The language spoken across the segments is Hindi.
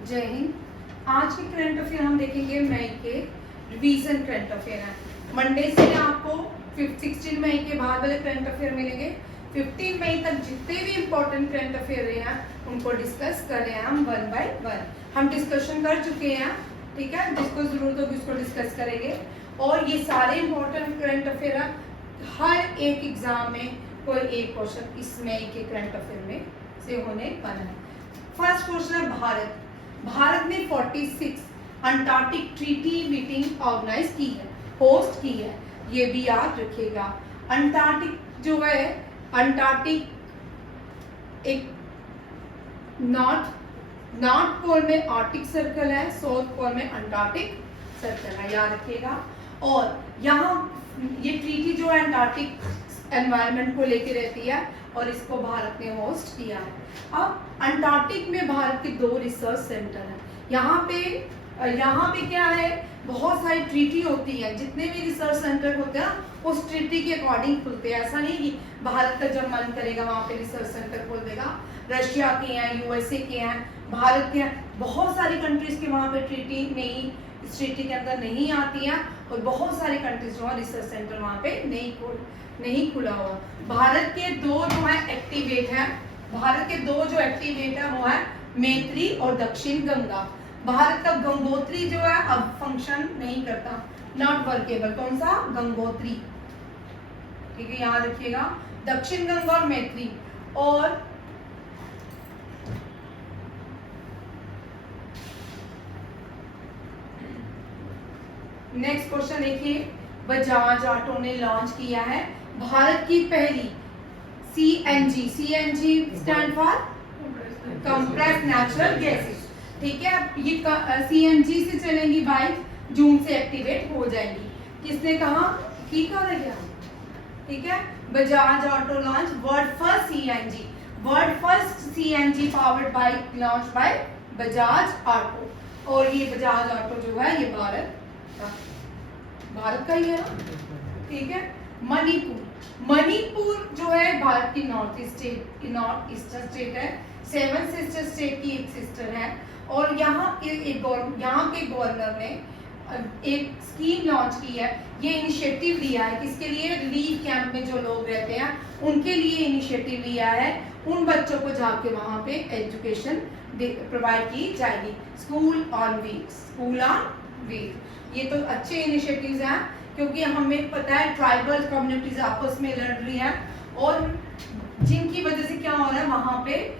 जय हिंद। आज के करंट अफेयर हम देखेंगे मई के रिवीजन करंट अफेयर है। मंडे से आपको 16 मई के बाद वाले करंट अफेयर मिलेंगे। 15 मई तक जितने भी इंपॉर्टेंट करंट अफेयर रहे हैं उनको डिस्कस कर रहे हैं हम वन बाय वन। हम डिस्कशन कर चुके हैं, ठीक है। जिसको जरूरत होगी उसको डिस्कस करेंगे। और ये सारे इंपॉर्टेंट करंट अफेयर है, हर एक एग्जाम में कोई एक क्वेश्चन इस मई के करंट अफेयर में से होने वाला है। फर्स्ट क्वेश्चन है भारत ने 46 अंटार्कटिक ट्रीटी मीटिंग ऑर्गेनाइज की है, होस्ट की है। ये भी याद रखिएगा। अंटार्कटिक जो है, अंटार्कटिक एक नॉर्थ पोल में आर्कटिक सर्कल है, साउथ पोल में अंटार्कटिक सर्कल है, याद रखिएगा। और यहाँ ये ट्रीटी जो है अंटार्कटिक एनवायरनमेंट को लेके रहती है और इसको भारत ने होस्ट किया है। अब अंटार्कटिक में भारत के 2 रिसर्च सेंटर हैं। यहाँ पे क्या है, बहुत सारी ट्रीटी होती है। जितने भी रिसर्च सेंटर होते हैं उस ट्रीटी के अकॉर्डिंग खुलते हैं। ऐसा नहीं कि भारत का जब मन करेगा वहाँ पे रिसर्च सेंटर खोल देगा। रशिया के हैं, यूएसए के हैं, भारत के हैं, बहुत सारी कंट्रीज के वहाँ पे ट्रीटी नहीं, इस ट्रीटी के अंदर नहीं आती हैं। और बहुत सारी कंट्रीज जो है रिसर्च सेंटर वहाँ पे नहीं खुला हुआ। भारत के 2 जो है एक्टिवेट है, भारत के 2 जो एक्टिवेट है वो है मैत्री और दक्षिण गंगा। भारत का गंगोत्री जो है अब फंक्शन नहीं करता, नॉट वर्केबल। कौन सा? गंगोत्री, ठीक है, याद रखिएगा। दक्षिण गंगा और मैत्री। और नेक्स्ट क्वेश्चन देखिए, बजाज ऑटो ने लॉन्च किया है भारत की पहली CNG stand for compressed natural gases, ठीक है। ये CNG से चलेंगी बाइक, जून से एक्टिवेट हो जाएंगी। किसने कहा? की कहा गया, ठीक है। Bajaj auto launch world first CNG powered bike launch by Bajaj auto. और ये बजाज ऑटो जो है ये भारत का ही है, ठीक है। मणिपुर जो है भारत की नॉर्थ ईस्टर्न स्टेट है, 7 सिस्टर स्टेट की एक सिस्टर है। और यहाँ के गवर्नर ने एक स्कीम लॉन्च की है। ये इनिशिएटिव लिया है किसके लिए? रिलीफ कैंप में जो लोग रहते हैं उनके लिए इनिशिएटिव लिया है। उन बच्चों को जाके वहाँ पे एजुकेशन प्रोवाइड की जाएगी। School on wheel. ये तो अच्छे इनिशिएटिव्स हैं, क्योंकि हमें पता है ट्राइबल कम्युनिटीज आपस में लड़ रही हैं और जिनकी वजह से क्या हो रहा है वहाँ पे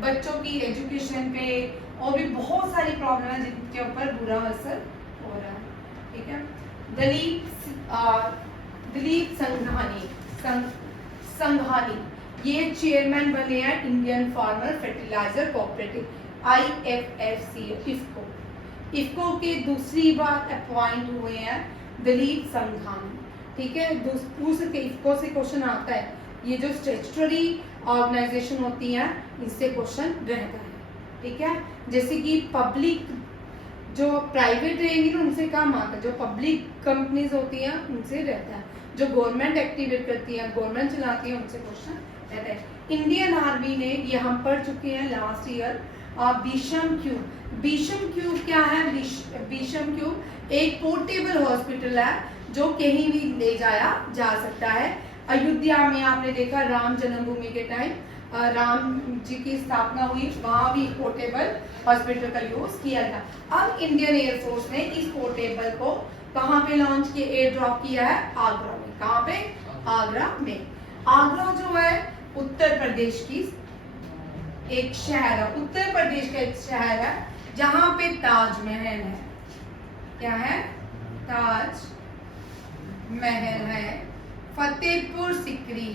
बच्चों की एजुकेशन पे और भी बहुत सारी प्रॉब्लम है जिनके ऊपर बुरा असर हो रहा है, ठीक है। दिलीप संघानी ये चेयरमैन बने हैं Indian farmer fertiliser cooperative IFFC IFFCO के दूसरी बार अपॉइंट हुए हैं दिलीप संघानी, ठीक है। इफको से क्वेश्चन आता है, ये जो स्टैट्यूटरी ऑर्गेनाइजेशन होती है इससे क्वेश्चन रहता है, ठीक है। जैसे कि पब्लिक जो प्राइवेट रहेंगी ना उनसे कम आता है, जो पब्लिक कंपनीज होती हैं उनसे रहता है। जो गवर्नमेंट एक्टिवेट करती है, गवर्नमेंट चलाती है, उनसे क्वेश्चन रहता है। इंडियन आर्मी ने, ये हम पढ़ चुके हैं लास्ट ईयर, बीशम क्यूब क्या है? बीशम क्यूब एक पोर्टेबल हॉस्पिटल है जो कहीं भी ले जाया जा सकता है। अयोध्या में आपने देखा राम जन्मभूमि के टाइम राम जी की स्थापना हुई, वहां भी पोर्टेबल हॉस्पिटल का यूज किया था। अब इंडियन एयरफोर्स ने इस पोर्टेबल को कहाँ पे लॉन्च किया, एयर ड्रॉप किया है? आगरा में। कहाँ पे? आगरा में। आगरा जो है उत्तर प्रदेश की एक शहर है, उत्तर प्रदेश का एक शहर है जहाँ पे ताजमहल है। क्या है? ताज महल है। फतेहपुर सिकरी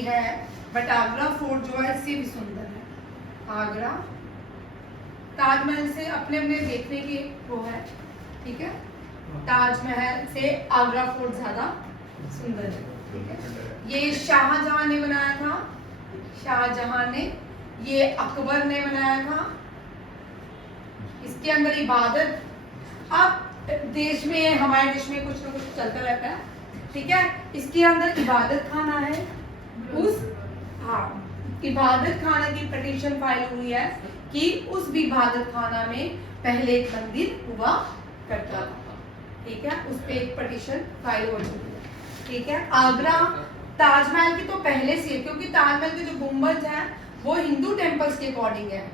है। बट आगरा फोर्ट जो है इससे भी सुंदर है। आगरा ताजमहल से अपने देखने की वो है, ठीक है। ताजमहल से आगरा फोर्ट ज्यादा सुंदर है, ठीक है। ये शाहजहां ने बनाया था, शाहजहां ने, ये अकबर ने बनाया था। इसके अंदर इबादत, अब देश में, हमारे देश में कुछ ना कुछ चलता रहता है, ठीक है। इसके अंदर इबादत खाना है, हाँ इबादत खाना की पिटीशन फाइल हुई है कि उस इबादत खाना में पहले एक मंदिर हुआ करता था। ठीक है, उस पे एक पिटीशन फाइल हो चुकी है। ठीक है, आगरा ताजमहल की तो पहले से, क्योंकि ताजमहल के जो गुंबद है वो हिंदू टेम्पल्स के अकॉर्डिंग है।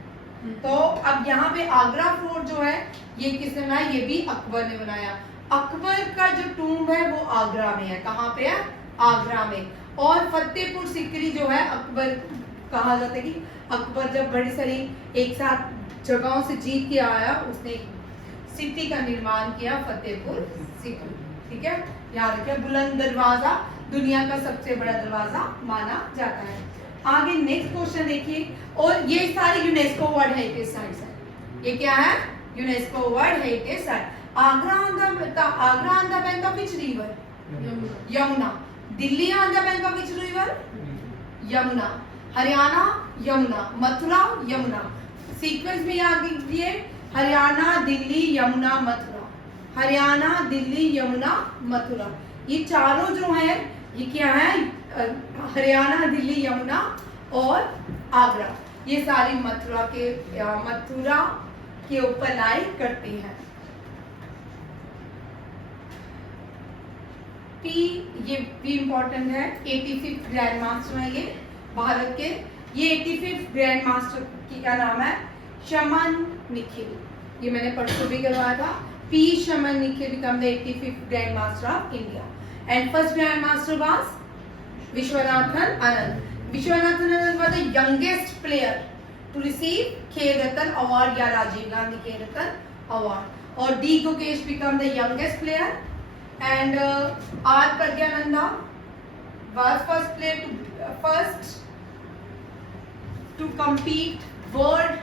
तो अब यहाँ पे आगरा फोर्ट जो है ये किसने बनाया, ये भी अकबर ने बनाया। अकबर का जो टूम्ब है वो आगरा में है। कहाँ पे है, आगरा में। और फतेहपुर सिकरी जो है, अकबर कहा जाता है कि अकबर जब बड़ी सारी एक साथ जगहों से जीत के आया, उसने सिटी का निर्माण किया, फतेहपुर सिकरी। ठीक है, याद रखिए, बुलंद दरवाजा दुनिया का सबसे बड़ा दरवाजा माना जाता है। आगे नेक्स्ट क्वेश्चन देखिए, और ये सारे यूनेस्को वर्ल्ड हेरिटेज साइट्स है। ये क्या है, UNESCO world heritage site. Agra on the bank of which river, Yamuna. Delhi on the bank of which river, Yamuna. Haryana Yamuna, Mathura Yamuna. Sequence में याद कीजिए, हरियाणा दिल्ली यमुना मथुरा, हरियाणा दिल्ली यमुना मथुरा। ये चारों जो है ये क्या है, हरियाणा दिल्ली यमुना और आगरा, ये सारी मथुरा के ऊपर लाई करती हैं। पी, ये भी इंपॉर्टेंट है, 85th ग्रैंड मास्टर है ये भारत के। ये 85th ग्रैंड मास्टर की का नाम है शमन निखिल, ये मैंने परसों भी करवाया था। P Shyam Nikhil become the 85th grandmaster of India and first grandmaster was Viswanathan Anand. Viswanathan Anand was the youngest player to receive Khel Ratna award या राजीव गांधी खेल रत्न अवार्ड। और D Gukesh become the youngest player and R Praggnanandhaa was first to compete world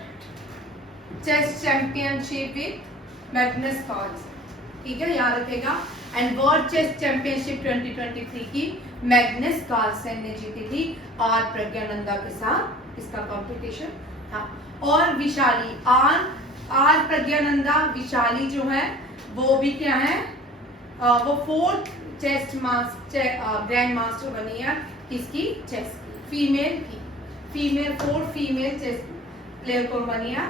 chess championship with Magnus Carlsen। ठीक है, याद रखेगा। एंड वर्ल्ड चेस चैंपियनशिप 2023 की मैग्नस कार्लसन ने जीती थी आर प्रज्ञानंदा के साथ, इसका कंपटीशन था। और विशाली आर प्रज्ञानंदा विशाली जो है वो भी क्या है, वो 4th चेस ग्रैंड मास्टर बनी है किसकी, चेस फीमेल की। 4 फीमेल चेस प्लेयर को बनी है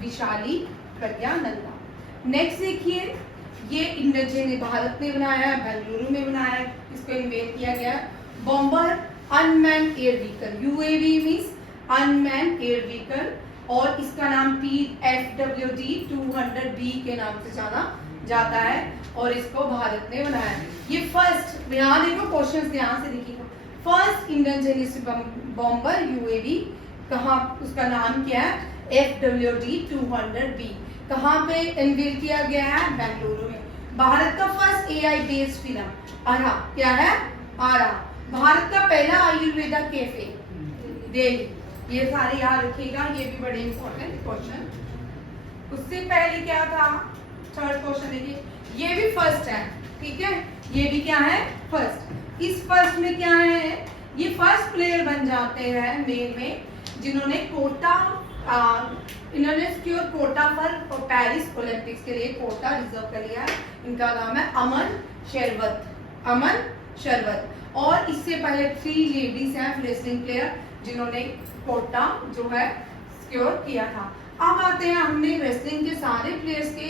विशाली प्रज्ञानंदा। नेक्स्ट देखिए, ये इंडोचीन भारत ने बनाया है, बेंगलुरु में बनाया है, इसको इन्वेंट किया गया। Bomber unmanned air vehicle, UAV means unmanned air vehicle, और इसका नाम PFWD 200B के नाम से जाना जाता है और इसको भारत ने बनाया है। ये फर्स्ट, यहाँ देखो क्वेश्चंस ध्यान से देखिएगा, फर्स्ट इंडियन बॉम्बर यूएवी, कहाँ उसका नाम क्या है, FWD 200B। कहाँ पे अनवील किया गया है, बेंगलुरु में। भारत का फर्स्ट AI बेस्ड फिल्म आरा, क्या है, आरा। भारत का पहला आयुर्वेदा कैफे, दिल्ली। ये सारे याद रखिएगा, ये भी बड़े इंपॉर्टेंट क्वेश्चन। उससे पहले क्या था, थर्ड क्वेश्चन देखिए, ये भी फर्स्ट है। ठीक है, ये भी क्या है, फर्स्ट। इस फर्स्ट में क्या है, ये फर्स्ट प्लेयर बन जाते हैं मेल में जिन्होंने इन्होंने सिक्योर कोटा पर पेरिस ओलंपिक्स के लिए कोटा रिजर्व कर लिया है। इनका नाम है अमन शरवत। और इससे पहले 3 लेडीज हैं रेसलिंग प्लेयर जिन्होंने कोटा जो है सिक्योर किया था। अब आते हैं, हमने रेसलिंग के सारे प्लेयर्स के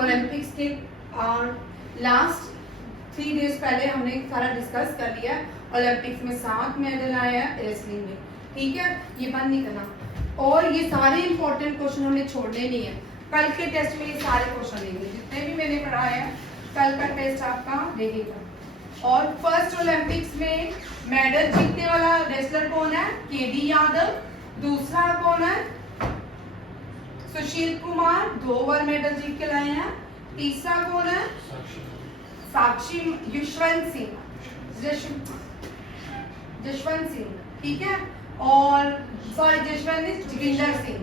ओलंपिक्स के लास्ट 3 डेज पहले हमने सारा डिस्कस कर लिया। ओलंपिक्स में 7 मेडल आए हैं रेसलिंग में। ठीक है, ये बंद नहीं करना। और ये सारे इंपॉर्टेंट क्वेश्चन हमें छोड़ने नहीं है। कल के टेस्ट में ये सारे क्वेश्चन लेंगे, जितने भी मैंने पढ़ाए हैं कल का टेस्ट आपका देखेगा। और फर्स्ट ओलंपिक्स में मेडल जीतने वाला रेसलर कौन है, KD यादव। दूसरा कौन है, सुशील कुमार, 2 बार मेडल जीत के लाए हैं। तीसरा कौन है, साक्षी यशवंत सिंह। ठीक है, और जोगिंदर सिंह।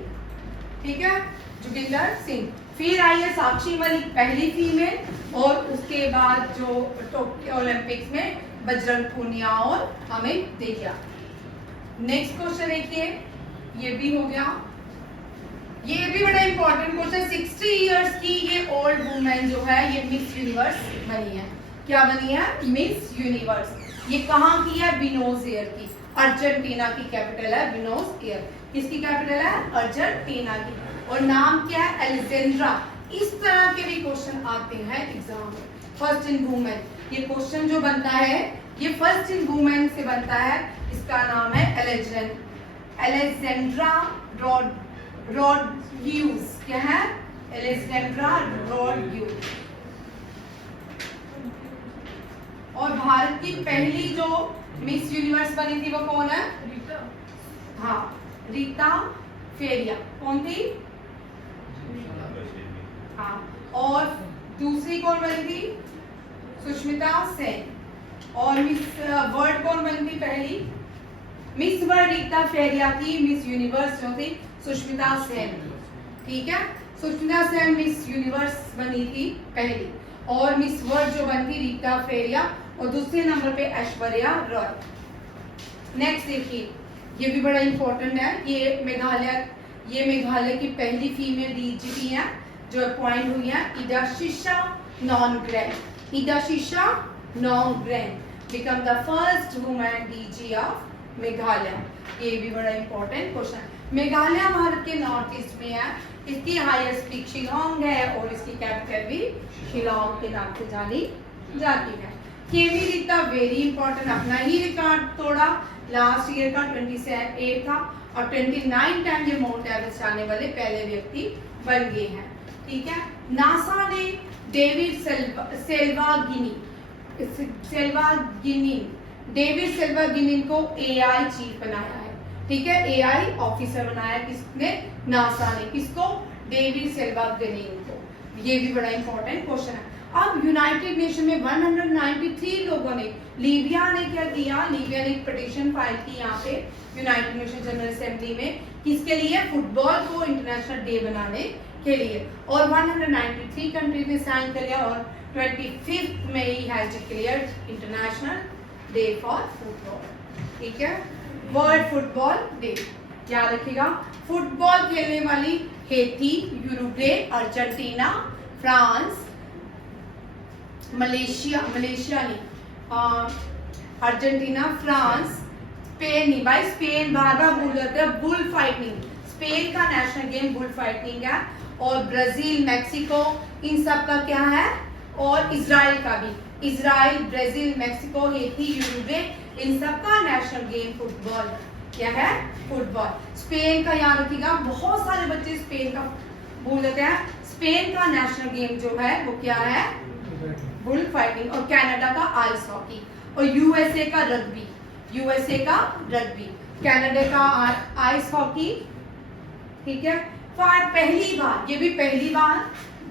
ठीक है, जोगिंदर सिंह। फिर आई है साक्षी मलिक, पहली फीमेल, और उसके बाद जो टोक्यो ओलंपिक्स में बजरंग पूनिया और अमित देगिया। नेक्स्ट क्वेश्चन देखिए, ये भी हो गया। ये भी बड़ा इंपॉर्टेंट क्वेश्चन। 60 इयर्स की ये ओल्ड वुमेन जो है ये मिस यूनिवर्स बनी है। क्या बनी है, मिस यूनिवर्स। ये कहाँ की है, बिनोज एयर की। अर्जेंटीना की कैपिटल है ब्यूनोस एयर। किसकी कैपिटल है? अर्जेंटीना की। और नाम क्या है? अलेक्जेंड्रा। इस तरह के भी क्वेश्चन आते हैं एग्जाम में। फर्स्ट इन वुमेन, ये क्वेश्चन जो बनता है ये फर्स्ट इन वुमेन से बनता है। इसका नाम है अलेक्जेंड्रा रोड्रिग्यूज। क्या है? Alexandra Rodriguez. और भारत की पहली जो मिस यूनिवर्स बनी थी वो कौन है? हाँ, रीता फेरिया। कौन थी? हाँ। और दूसरी कौन बनी थी? सुष्मिता सेन। और मिस वर्ल्ड कौन बनी थी पहली? मिस वर्ल्ड रीता फेरिया थी। मिस यूनिवर्स जो थी सुष्मिता सेन। ठीक है, सुष्मिता सेन मिस यूनिवर्स बनी थी पहली। और मिस वर्ल्ड जो बनी थी रीता फेरिया। और दूसरे नंबर पे ऐश्वर्या रॉय। नेक्स्ट देखिए, ये भी बड़ा इंपॉर्टेंट है। ये मेघालय की पहली फीमेल डीजीपी है जो अपॉइंट हुई है। Idashisha Nongrang. Idashisha Nongrang become the first women DG of Meghalaya. ये भी बड़ा इंपॉर्टेंट क्वेश्चन। मेघालय भारत के नॉर्थ ईस्ट में है। इसकी हाईएस्ट पीक शिलोंग है और इसकी कैपिटल भी शिलोंग के नाम से जानी जाती है। केवी रीता वेरी इंपॉर्टेंट, अपना ही रिकॉर्ड तोड़ा। लास्ट ईयर का 28 था और 29 टाइम ये माउंट एवरेस्ट आने वाले पहले व्यक्ति बन गए हैं। ठीक है, नासा ने डेविड सेल्वा गिनी को एआई चीफ बनाया है। ठीक है, एआई ऑफिसर बनाया किसने? नासा ने। किसको? डेविड सेल्वा गिनी को। ये भी बड़ा इंपॉर्टेंट क्वेश्चन है। अब यूनाइटेड नेशन में 193 लोगों ने, लीबिया ने क्या किया? लीबिया ने एक पिटीशन फाइल की यहाँ पे यूनाइटेड नेशन जनरल असेंबली में। किसके लिए? फुटबॉल को इंटरनेशनल डे बनाने के लिए। और 193 कंट्रीज ने साइन कर लिया और 25 मई has declared international day for football. ठीक है, वर्ल्ड फुटबॉल डे। याद रखिएगा, फुटबॉल खेलने वाली Haiti, Uruguay, Argentina, France, Malaysia नहीं, अर्जेंटीना, फ्रांस, स्पेन नहीं भाई, स्पेन बार बार भूल जाते हैं। बुल फाइटिंग, स्पेन का नेशनल गेम बुल फाइटिंग है। और ब्राजील, मैक्सिको, इन सब का क्या है? और इजराइल का भी, Israel, Brazil, Mexico, Haiti, Uruguay, इन सब का नेशनल गेम फुटबॉल। क्या है? फुटबॉल। स्पेन का याद रखिएगा, बहुत सारे बच्चे स्पेन का भूल जाते हैं। स्पेन का नेशनल गेम जो है वो क्या है? Bull fighting. और कनाडा का आइस हॉकी। और यूएसए का रग्बी, कनाडा का आइस हॉकी। ठीक है, पहली बार, ये भी पहली बार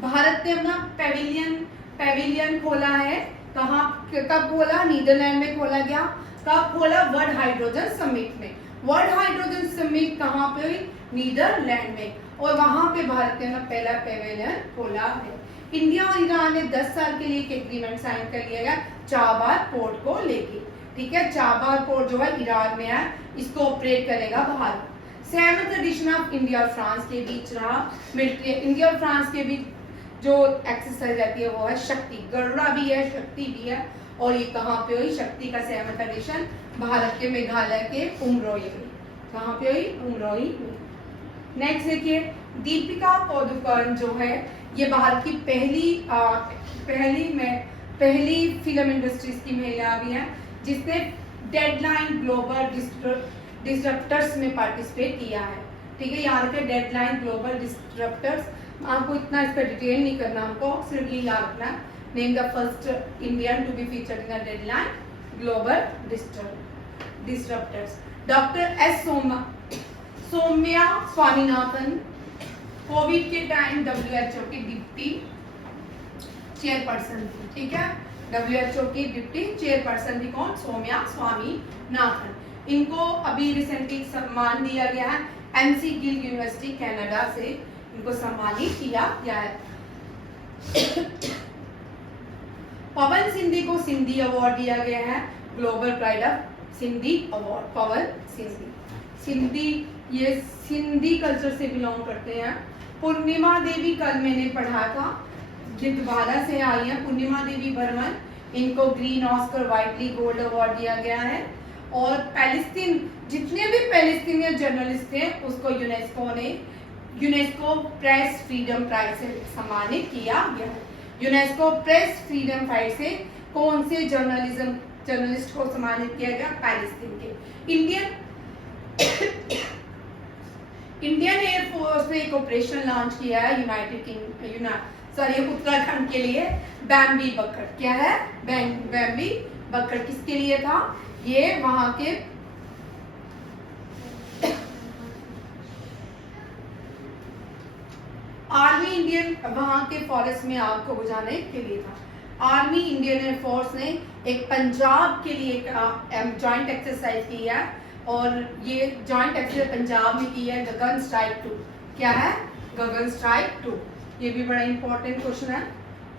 भारत ने अपना पेविलियन खोला है। कहाँ, कब खोला? नीदरलैंड में खोला गया। कब खोला? वर्ल्ड हाइड्रोजन समिट में। वर्ल्ड हाइड्रोजन समिट कहाँ पे हुई? नीदरलैंड में। और वहां पे भारत ने अपना पहला पेविलियन खोला है। इंडिया और ईरान ने 10 साल के लिए एक एग्रीमेंट साइन कर लिया गया चाबार पोर्ट को लेके। ठीक है, चाबार पोर्ट जो है ईरान में है, इसको ऑपरेट करेगा Bharat. 7th edition of India और फ्रांस के बीच रहा। मिलिट्री इंडिया और फ्रांस के बीच जो एक्सरसाइज रहती है वो है शक्ति। गरुड़ा भी है, शक्ति भी है। और ये कहाँ पे हुई? शक्ति का 7th एडिशन भारत के मेघालय के उमरोई में। कहाँ पे हुई? उमरोई में। नेक्स्ट देखिए, दीपिका पादुकोण जो है ये भारत की पहली फिल्म इंडस्ट्रीज की महिला भी है जिसने डेडलाइन ग्लोबल डिस्ट्रप्टर्स में पार्टिसिपेट किया है। ठीक है, याद रखें, डेडलाइन ग्लोबल डिस्ट्रप्टर्स। आपको इतना इसका डिटेल नहीं करना, हमको सिर्फ ये याद रखना। Name the first Indian to be featured in the Deadline global disruptors. Doctor S Soumya Swaminathan covid के टाइम WHO की डिप्टी चेयरपर्सन थी। ठीक है, WHO की डिप्टी चेयरपर्सन थी कौन? सौम्या स्वामीनाथन। इनको अभी रिसेंटली सम्मान दिया गया है। MC गिल यूनिवर्सिटी कनाडा से इनको सम्मानित किया गया है। पवन सिंधी को सिंधी अवार्ड दिया गया है, global pride of Sindhi award. Pawan Sindhi ये सिंधी कल्चर से बिलोंग करते हैं। पूर्णिमा देवी, कल मैंने पढ़ा था, ये दोबारा से आई है। पूर्णिमा देवी बर्मन, इनको ग्रीन ऑस्कर, व्हाइटली गोल्ड अवार्ड दिया गया है। और पैलेस्टीन, जितने भी पैलेस्टीनियन जर्नलिस्ट थे उसको यूनेस्को प्रेस फ्रीडम प्राइज से सम्मानित किया गया है। यूनेस्को प्रेस फ्रीडम प्राइज से कौन से जर्नलिस्ट को सम्मानित किया गया? पैलेस्टीन के। इंडियन एयरफोर्स ने एक ऑपरेशन लॉन्च किया है उत्तराखंड के लिए, बैम्बी बकर। क्या है? बैम्बी बकर किसके लिए था? ये वहां के आर्मी इंडियन, वहां के फॉरेस्ट में आग को बुझाने के लिए था। आर्मी इंडियन एयरफोर्स ने एक पंजाब के लिए जॉइंट एक्सरसाइज की है, और ये जॉइंट एक्सरसाइज पंजाब में की है गगन स्ट्राइक 2। क्या है? गगन स्ट्राइक 2। ये भी बड़ा इंपॉर्टेंट क्वेश्चन है।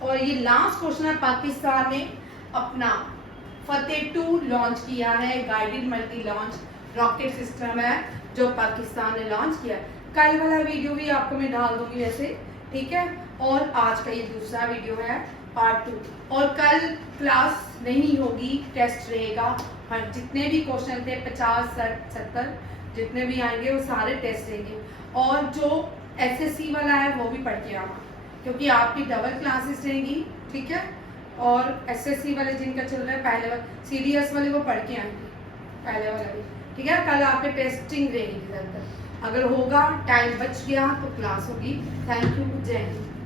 और ये लास्ट क्वेश्चन है, पाकिस्तान ने अपना फतेह 2 लॉन्च किया है, guided multi launch rocket system है जो पाकिस्तान ने लॉन्च किया है। कल वाला वीडियो भी आपको मैं डाल दूंगी वैसे, ठीक है। और आज का ये दूसरा वीडियो है पार्ट 2। और कल क्लास नहीं होगी, टेस्ट रहेगा। हाँ, जितने भी क्वेश्चन थे 50 60 70 जितने भी आएंगे वो सारे टेस्ट रहेंगे। और जो एसएससी वाला है वो भी पढ़ के आना, क्योंकि आपकी डबल क्लासेस रहेंगी, ठीक है। और एसएससी वाले जिनका चल रहा है पहले वाले, सीडीएस वाले वो पढ़ के आएंगे पहले वाला भी, ठीक है। कल आपके टेस्टिंग रहेगी ज़्यादातर, अगर होगा टाइम बच गया तो क्लास होगी। थैंक यू, जय हिंद।